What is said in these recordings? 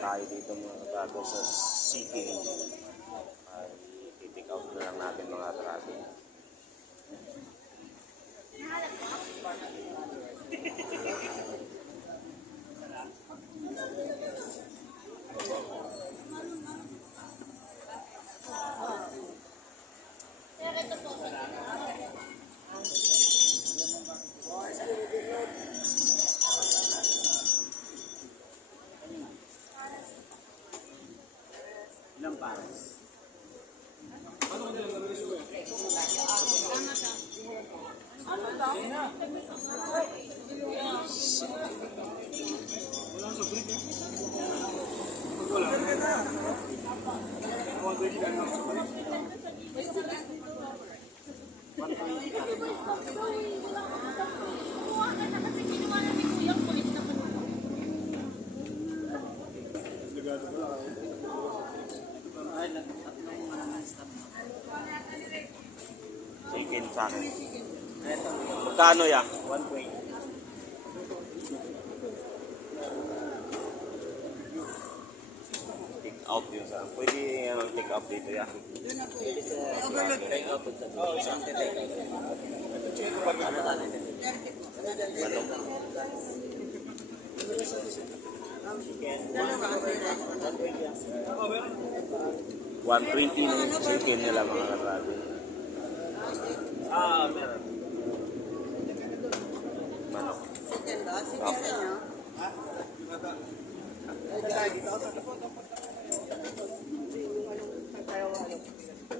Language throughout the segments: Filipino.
tayo dito mga bago sa city ay titik out na lang natin mga travel Ilang pares? Ay, chicken sa akin magkano yan? 120. take out yun sa pwede ano, take out dito yan take out sa Oo, isang take out. Ano tayo? $120 na yung chicken nila mga travel Ah, meron. manok Chicken ba? Chicken sa inyo?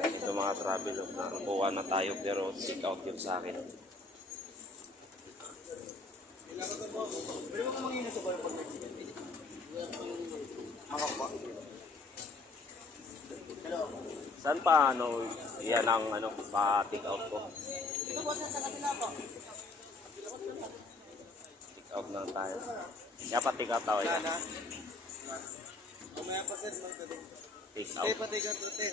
ito mga travel oh, nakakuha na tayo pero take out yun sa akin Saan pa ano, yan ang ano, pa take out ko. Ito po sa kabila po. Take out lang tayo. Kaya pa take out tayo. yan. Umaya pa sir, din. Take out. pa take out ito.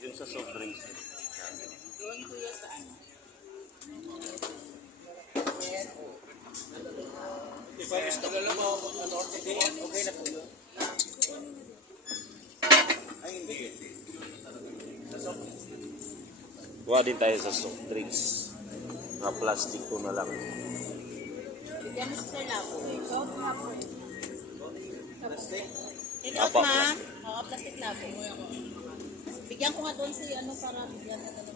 Yung sa soft drinks. Doon kuya sa ano? Ba gusto ko lang mo, ano, hindi, okay na po yun. Ay, hindi. Kuha din tayo sa soft drinks. Mga plastic ko na lang. Plastic? Apo, ma. Oo, plastic labo. Bigyan ko nga doon si ano para bigyan na lang.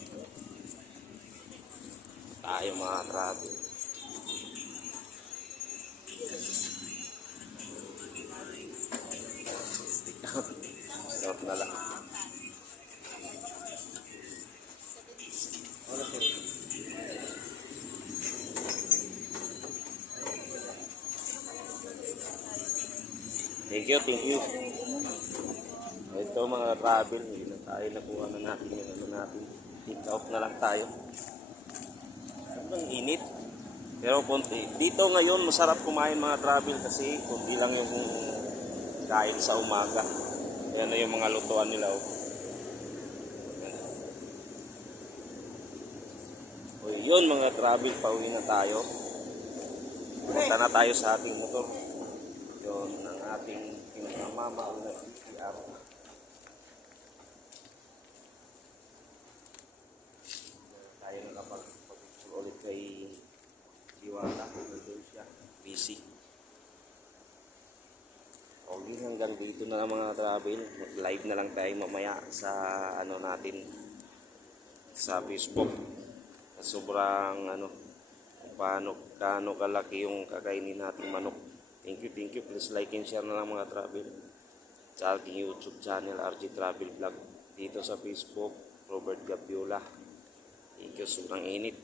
Tayo mga travel. Thank you, thank you. Ito mga travel, hindi na tayo nakuha na natin yung ano natin. Take out na lang tayo. Ang init. Pero konti. Dito ngayon, masarap kumain mga travel kasi konti lang yung kain sa umaga. Yan na yung mga lutuan nila. Oh. O yun mga travel, pauwi na tayo. Punta na tayo sa ating motor. Yun ang ating pinakamama o nag-CPR. Tayo nakapag-pag ulit kay Diwata. Nandun siya. Busy. Okay, hanggang dito na lang mga travel. Live na lang tayo mamaya sa ano natin sa Facebook. Sobrang ano kung paano gaano kalaki yung kakainin nating manok. Thank you, thank you. Please like and share na lang mga travel sa ating YouTube channel RG Travel Vlog dito sa Facebook Robert Gabiola. Thank you, sobrang init.